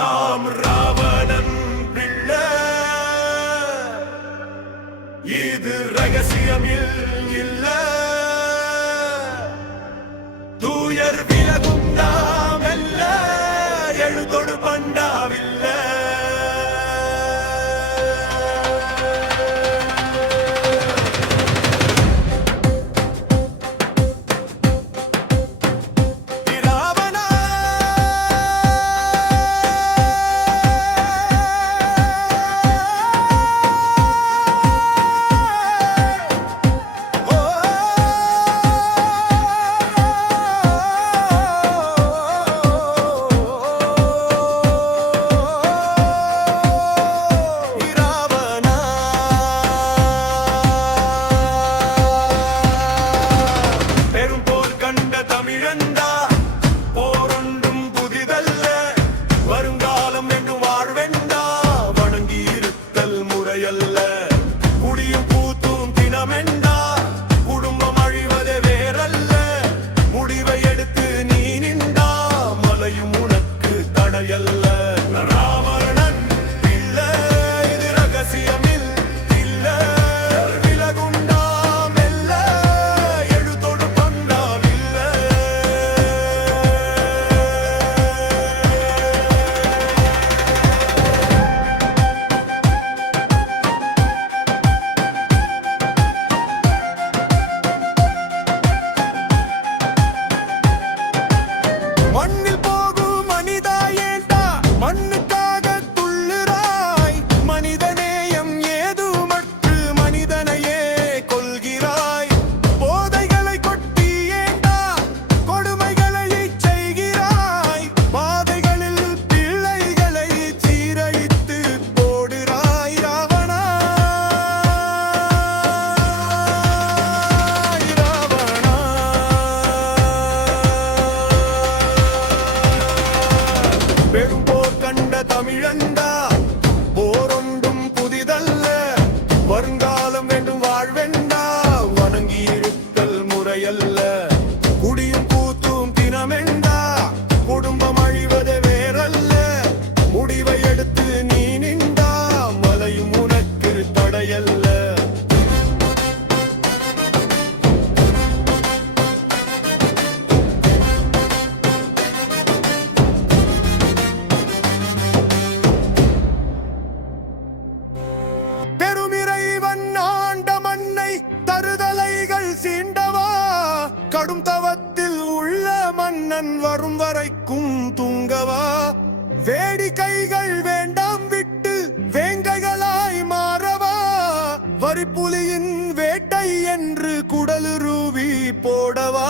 நாம் ராவணன் பிள்ளை. இது ரகசியமில் இல்ல, தூயர் விலகும் நாம் அல்ல, எழுதொடு பண்டாவில்ல. தமிழந்தா போரொன்றும் புதிதல்ல, வருங்காலம் வேண்டும் வாழ்வெண்டா, வணங்கி இருத்தல் முறையல்ல. குடியும் கூத்தும் தினமெண்டா, குடும்பம் அழிவதே வேறல்ல. முடிவை எடுத்து நீ நின்றா, மலையும் உனக்கு தடையல்ல. கடும் தவத்தில் உள்ள மன்னன் வரும் வரைக்கும் தூங்கவா, வேடிக்கைகள் வேண்டாம் விட்டு வேங்கைகளாய் மாறவா, வரிப்புலியின் வேட்டை என்று குடலுருவி போடவா.